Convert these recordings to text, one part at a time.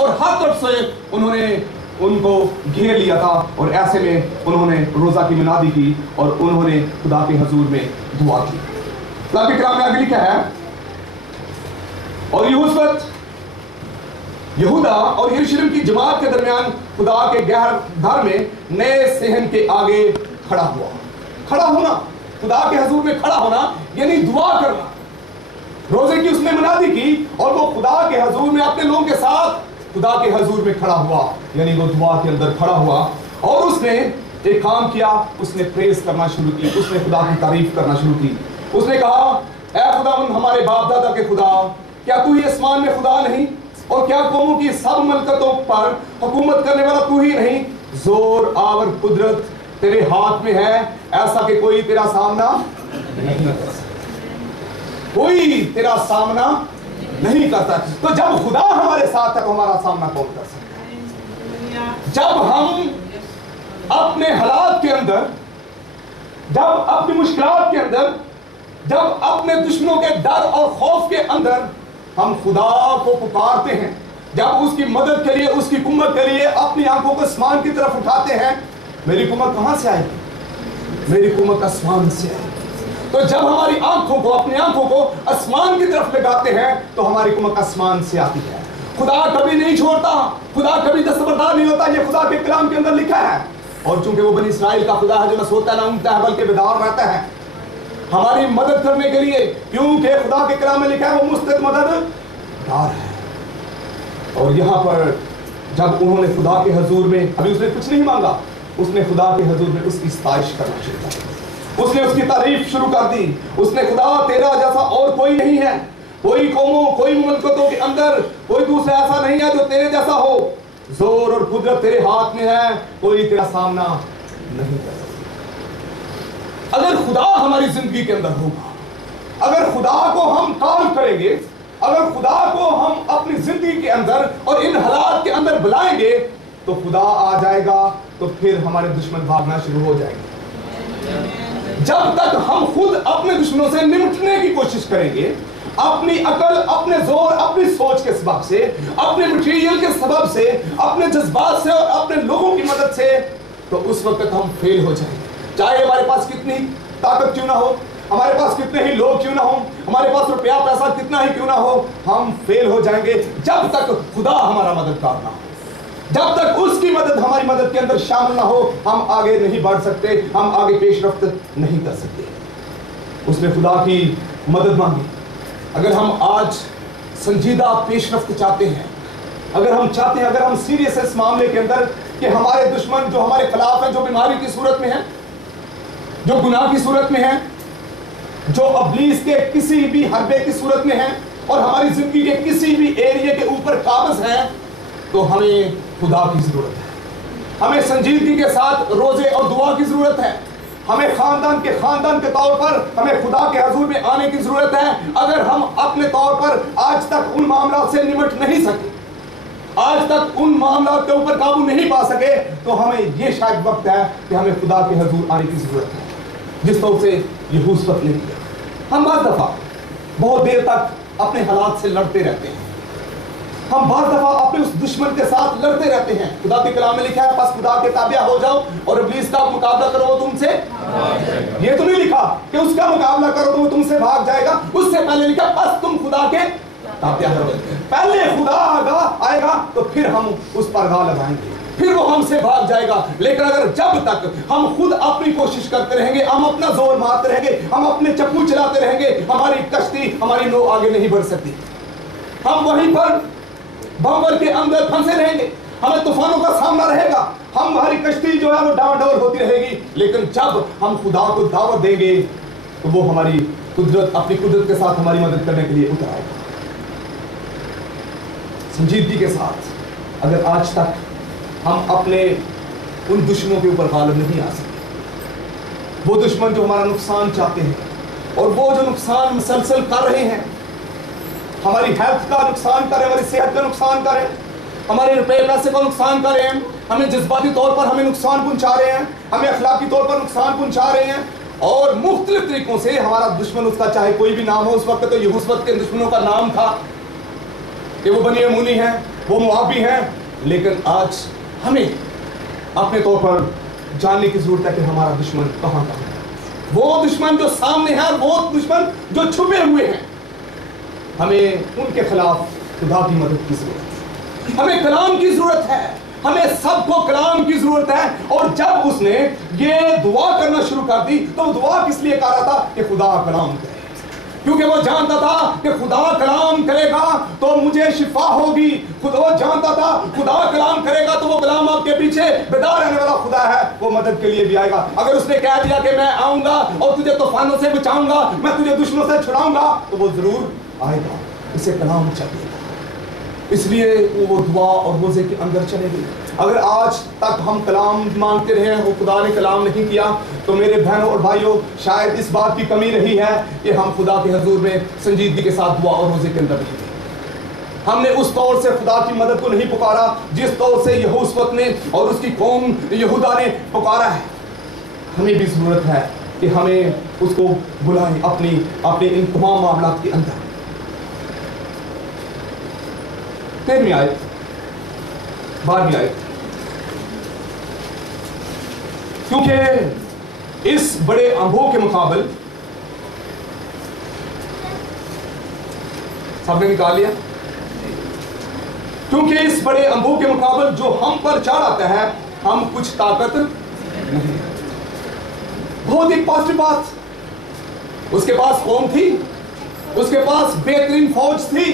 اور हर तरफ से उन्होंने उनको घेर लिया था। और ऐसे में उन्होंने रोज़ा की मुनादी की और उन्होंने खुदा के हजूर में दुआ की। खुदा के कलाम में आगे लिखा है, और उस वक्त यहूदा और यरूशलेम की जमात के दरमियान खुदा के गैर घर में नए सहन के आगे खड़ा हुआ। खड़ा होना, खुदा के हजूर में खड़ा होना यानी दुआ करना। रोजे की उसने मुनादी की और वो खुदा के हजूर में अपने लोगों के साथ खुदा के हजूर में खड़ा हुआ, यानी वो दुआ के अंदर खड़ा हुआ और उसने एक काम किया, उसने प्रेस करना शुरू की, उसने खुदा की तारीफ करना शुरू की। उसने कहा, ऐ खुदावंद हमारे बाप दादा के खुदा, क्या तू ही आसमान में खुदा नहीं, और क्या कौमों की सब मलकतों पर हुकूमत करने वाला तू ही नहीं? जोर आवर कुदरत तेरे हाथ में है, ऐसा कि कोई तेरा सामना नहीं कर सकता, कोई तेरा सामना नहीं करता। तो जब खुदा हमारे साथ है तो हमारा सामना कौन कर सकता है? जब हम अपने हालात के अंदर, जब अपनी मुश्किलात के अंदर, जब अपने दुश्मनों के डर और खौफ के अंदर हम खुदा को पुकारते हैं, जब उसकी मदद के लिए, उसकी कुम्मत के लिए अपनी आंखों को आसमान की तरफ उठाते हैं, मेरी कुम्मत कहां से आएगी? मेरी कुम्मत आसमान से आएगी। तो जब हमारी आंखों को, अपनी आंखों को आसमान की तरफ लगाते हैं तो हमारी कुम्मत आसमान से आती है। खुदा कभी नहीं छोड़ता, खुदा कभी दस्तबरदार नहीं होता, ये खुदा के कलाम के अंदर लिखा है। और चूंकि वो बनी इसराइल का खुदा है जो न सोता है न ऊँघता है बल्कि बेदार रहता है हमारी मदद करने के लिए, क्योंकि खुदा के कलाम में लिखा है वो मुस्तैद मददगार है। और यहाँ पर जब उन्होंने खुदा के हजूर में, अभी उसने कुछ नहीं मांगा, उसने खुदा के हजूर में उसकी सताइश करना शुरू कर दी, उसने उसकी तारीफ शुरू कर दी। उसने खुदा तेरा जैसा और कोई नहीं है, कोई कौमों, कोई मुल्कतों के अंदर कोई दूसरा ऐसा नहीं है जो तेरे जैसा हो। जोर और कुदरत तेरे हाथ में है, कोई तेरा सामना नहीं कर सकता। अगर खुदा हमारी जिंदगी के अंदर होगा, अगर खुदा को हम कॉल करेंगे, अगर खुदा को हम अपनी जिंदगी के अंदर और इन हालात के अंदर बुलाएंगे तो खुदा आ जाएगा, तो फिर हमारे दुश्मन भागना शुरू हो जाएंगे। जब तक हम खुद अपने दुश्मनों से निपटने की कोशिश करेंगे, अपनी अकल, अपने जोर, अपनी सोच के सबब से, अपने मटेरियल के सबब से, अपने जज्बात से और अपने लोगों की मदद से, तो उस वक्त हम फेल हो जाएंगे। चाहे हमारे पास कितनी ताकत क्यों ना हो, हमारे पास कितने ही लोग क्यों ना हो, हमारे पास रुपया पैसा कितना ही क्यों ना हो, हम फेल हो जाएंगे जब तक खुदा हमारा मददगार ना हो, जब तक उसकी मदद हमारी मदद के अंदर शामिल ना हो, हम आगे नहीं बढ़ सकते, हम आगे पेशरफ्त नहीं कर सकते। उसने खुदा की मदद मांगी। अगर हम आज संजीदा पेशरफ्त चाहते हैं, अगर हम चाहते हैं, अगर हम सीरियस इस मामले के अंदर कि हमारे दुश्मन जो हमारे खिलाफ है, जो बीमारी की सूरत में है, जो गुनाह की सूरत में है, जो इब्लीस के किसी भी हरबे की सूरत में है और हमारी जिंदगी के किसी भी एरिया के ऊपर काबिज है, तो हमें खुदा की जरूरत है। हमें संजीदगी के साथ रोजे और दुआ की जरूरत है। हमें खानदान के तौर पर हमें खुदा के हजूर में आने की जरूरत है। अगर हम अपने तौर पर आज तक उन मामलों से निपट नहीं सके, आज तक उन मामलों के ऊपर काबू नहीं पा सके, तो हमें ये शायद वक्त है कि हमें खुदा के हजूर आने की जरूरत है, जिस तरह से यहूसफत ने किया। हम बाज़ दफा बहुत देर तक अपने हालात से लड़ते रहते हैं, हम बाज़ दफा अपने उस दुश्मन के साथ लड़ते रहते हैं। खुदा के कलाम में लिखा है, बस खुदा के ताबिया हो जाओ और इब्लीस का मुकाबला करो वो तुमसे, ये तो नहीं लिखा कि उसका मुकाबला करो तो वो तुमसे भाग जाएगा। उससे पहले लिखा बस तुम खुदा के ताबिया करो। पहले खुदा आएगा तो फिर हम उस पर गाल लगाएंगे, फिर वो हमसे भाग जाएगा। लेकिन अगर जब तक हम खुद अपनी कोशिश करते रहेंगे, हम अपना जोर मारते रहेंगे, हम अपने चप्पू चलाते रहेंगे, हमारी कश्ती, हमारी नो आगे नहीं बढ़ सकती। हम वहीं पर बंबर के अंदर फंसे रहेंगे, हमें तूफानों का सामना रहेगा, हमारी कश्ती जो है वो डावाडोल होती रहेगी। लेकिन जब हम खुदा को दावत देंगे तो वो हमारी कुदरत, अपनी कुदरत के साथ हमारी मदद करने के लिए उतर आएगा। संजीदगी के साथ अगर आज तक हम अपने उन दुश्मनों के ऊपर गालिब नहीं आ सके, वो दुश्मन जो हमारा नुकसान चाहते हैं और वो जो नुकसान मुसलसल कर रहे हैं, हमारी हेल्थ का नुकसान कर रहे हैं, हमारी सेहत का नुकसान कर रहे हैं, हमारे रुपए पैसे का नुकसान कर रहे हैं, हमें जज्बाती तौर पर हमें नुकसान पहुंचा रहे हैं, हमें अखलाकी तौर पर नुकसान पहुंचा रहे हैं, और मुख्तलिफ तरीकों से हमारा दुश्मन, उसका चाहे कोई भी नाम हो, उस वक्त तो यहूसफत के दुश्मनों का नाम था कि वो बनी अमूनी है, वो मुआबी हैं, लेकिन आज हमें अपने तौर पर जानने की जरूरत है कि हमारा दुश्मन कहाँ है। वो दुश्मन जो सामने है, वो दुश्मन जो छुपे हुए हैं, हमें उनके खिलाफ खुदा की मदद की जरूरत है। हमें कलाम की जरूरत है, हमें सबको कलाम की जरूरत है। और जब उसने ये दुआ करना शुरू कर दी तो दुआ किस लिए कर रहा था कि खुदा कलाम करे, क्योंकि वो जानता था कि खुदा कलाम करेगा तो मुझे शिफा होगी। खुदा वो जानता था खुदा कलाम करेगा तो वो कलाम आपके पीछे बेदार रहने वाला खुदा है, वो मदद के लिए भी आएगा। अगर उसने कह दिया कि मैं आऊंगा और तुझे तूफानों से बचाऊंगा, मैं तुझे दुश्मनों से छुड़ाऊंगा, तो वो जरूर आएगा। इसे कलाम चाहिए, इसलिए वो दुआ और रोजे के अंदर चले गए। अगर आज तक हम कलाम मांगते रहे और खुदा ने कलाम नहीं किया तो मेरे बहनों और भाइयों, शायद इस बात की कमी रही है कि हम खुदा के हजूर में संजीदगी के साथ दुआ और रोजे के अंदर नहीं थे। हमने उस तौर से खुदा की मदद को नहीं पुकारा जिस तौर से यहोशुआ ने और उसकी कौम यहूदा ने पुकारा है। हमें भी जरूरत है कि हमें उसको बुलाएं अपने इन तमाम मामलों के अंदर। 13वीं आयत, 12वीं आयत, क्योंकि इस बड़े अम्भों के मुकाबले, सबने निकाल लिया, क्योंकि इस बड़े अम्भों के मुकाबले जो हम पर चढ़ आता है हम कुछ ताकत नहीं। बहुत ही पॉजिटिव बात। उसके पास कौम थी, उसके पास बेहतरीन फौज थी।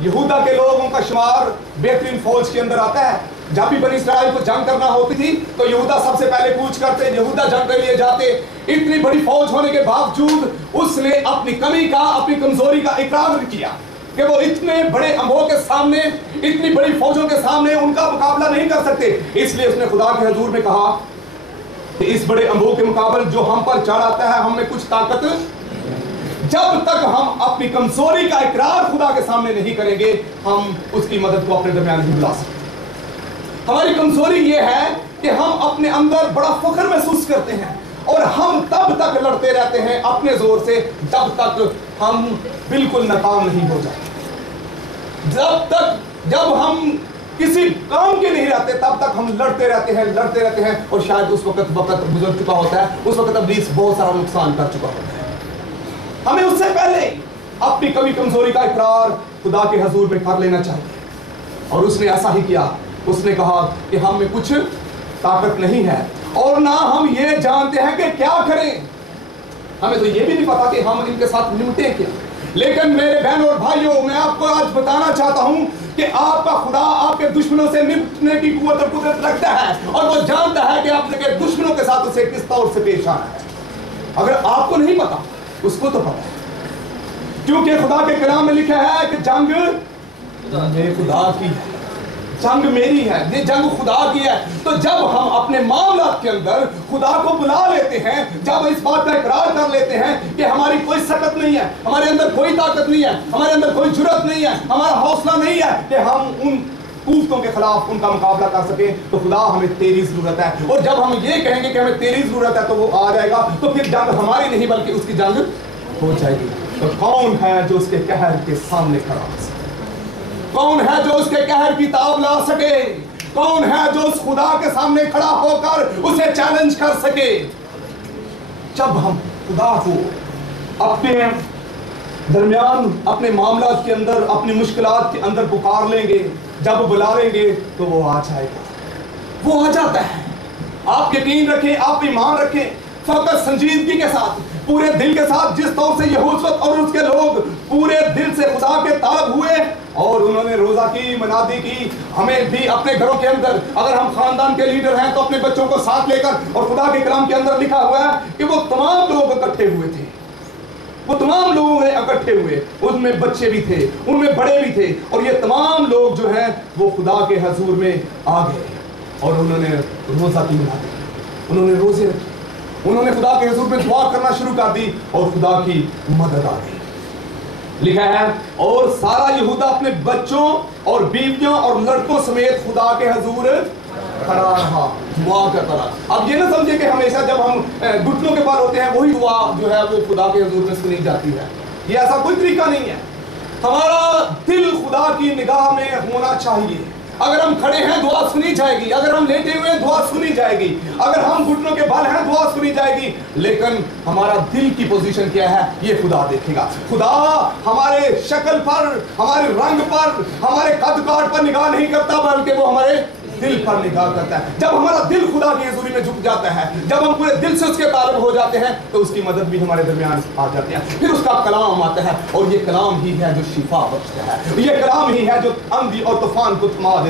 यहूदा के लोगों का शुमार बेहतरीन फौज के अंदर आता है। जब भी बनी इस्राइल को जंग करना होती थी तो यहूदा सबसे पहले कूच करते, यहूदा जंग के लिए जाते। इतनी बड़ी फौज होने के बावजूद उसने अपनी कमी का, अपनी कमजोरी का इकरार किया कि वो इतने बड़े अम्भों के सामने, इतनी बड़ी फौजों के सामने उनका मुकाबला नहीं कर सकते। इसलिए उसने खुदा के हजूर में कहा कि इस बड़े अम्भों के मुकाबले जो हम पर चढ़ आता है हमें कुछ ताकत। जब तक हम अपनी कमजोरी का इकरार खुदा के सामने नहीं करेंगे हम उसकी मदद को अपने दरमियान नहीं बुला सकते। हमारी कमजोरी ये है कि हम अपने अंदर बड़ा फख्र महसूस करते हैं और हम तब तक लड़ते रहते हैं अपने जोर से जब तक हम बिल्कुल नाकाम नहीं हो जाते। जब हम किसी काम के नहीं रहते तब तक हम लड़ते रहते हैं और शायद उस वक्त गुजर चुका होता है, उस वक्त इब्लीस बहुत सारा नुकसान कर चुका होता है। हमें उससे पहले अपनी कमी कमजोरी का इकरार खुदा के हजूर में कर लेना चाहिए। और उसने ऐसा ही किया। उसने कहा कि हम में कुछ ताकत नहीं है और ना हम ये जानते हैं कि क्या करें। हमें तो ये भी नहीं पता कि हम इनके साथ निपटें क्या। लेकिन मेरे बहन और भाइयों, मैं आपको आज बताना चाहता हूं कि आपका खुदा आपके दुश्मनों से निपटने की कुव्वत और कुदरत रखता है और वो जानता है कि आपके दुश्मनों के साथ उसे किस तौर से पेश आना है। अगर आपको नहीं पता, उसको तो पता है, क्योंकि खुदा के कलाम में लिखा है कि जंग खुदा की है, जंग मेरी है, ये जंग खुदा की है। तो जब हम अपने मामलात के अंदर खुदा को बुला लेते हैं, जब इस बात का इकरार कर लेते हैं कि हमारी कोई सकत नहीं है, हमारे अंदर कोई ताकत नहीं है, हमारे अंदर कोई जुर्रत नहीं है, हमारा हौसला नहीं है कि हम उन कुफ्तों के खिलाफ उनका मुकाबला कर सके, तो खुदा हमें तेरी जरूरत है। और जब हम ये कहेंगे कि हमें तेरी जरूरत है तो वो आ जाएगा, तो फिर जंग हमारी नहीं बल्कि उसकी जंग हो जाएगी। तो कौन है जो उसके कहर के सामने खड़ा हो सके? कौन है जो उसके कहर की ताब ला सके? कौन है जो उस खुदा के सामने खड़ा होकर उसे चैलेंज कर सके? जब हम खुदा को अपने दरमियान, अपने मामलात के अंदर, अपनी मुश्किलात के अंदर पुकार लेंगे, जब बुला लेंगे तो वो आ जाएगा, वो आ जाता है। आप यकीन रखें, आप ईमान रखें, फकत संजीदगी के साथ, पूरे दिल के साथ, जिस तौर से यहोशुआ और उसके लोग पूरे दिल से खुदा के तालब हुए और उन्होंने रोजा की, मनादी की। हमें भी अपने घरों के अंदर, अगर हम खानदान के लीडर हैं तो अपने बच्चों को साथ लेकर, और खुदा के कलाम के अंदर लिखा हुआ है कि वो तमाम लोग इकट्ठे हुए थे, वो तमाम लोग इकट्ठे हुए, उनमें बच्चे भी थे, उनमें बड़े भी थे, और ये तमाम लोग जो हैं वो खुदा के हजूर में आ गए और उन्होंने रोजा की मनादी, उन्होंने रोजे रखे, उन्होंने खुदा के हजूर में दुआ करना शुरू कर दी और खुदा की मदद आ गई। लिखा है और सारा यहूदा अपने बच्चों और बीवियों और लड़कों समेत खुदा के हजूर खड़ा रहा, दुआ करता रहा। अब ये ना समझे कि हमेशा जब हम घुटनों के बल होते हैं वही दुआ जो है वो खुदा के हजूर में सुनी जाती है, ये ऐसा कोई तरीका नहीं है। हमारा दिल खुदा की निगाह में होना चाहिए। अगर हम खड़े हैं दुआ सुनी जाएगी, अगर हम लेटे हुए हैं दुआ सुनी जाएगी, अगर हम घुटनों के बल हैं दुआ सुनी जाएगी, लेकिन हमारा दिल की पोजीशन क्या है ये खुदा देखेगा। खुदा हमारे शक्ल पर, हमारे रंग पर, हमारे कद काठ पर निगाह नहीं करता, बल्कि वो हमारे दिल पर निगाह करता है। जब हमारा दिल खुदा की हुजूरी में झुक जाता है, जब हम पूरे दिल से उसके ताल्लुक हो जाते हैं, तो उसकी मदद भी हमारे दरमियान आ जाती है। फिर उसका कलाम आता है और ये कलाम ही है जो शिफा बख्शता है, ये कलाम ही है जो आंधी और तूफान को थमा देता है।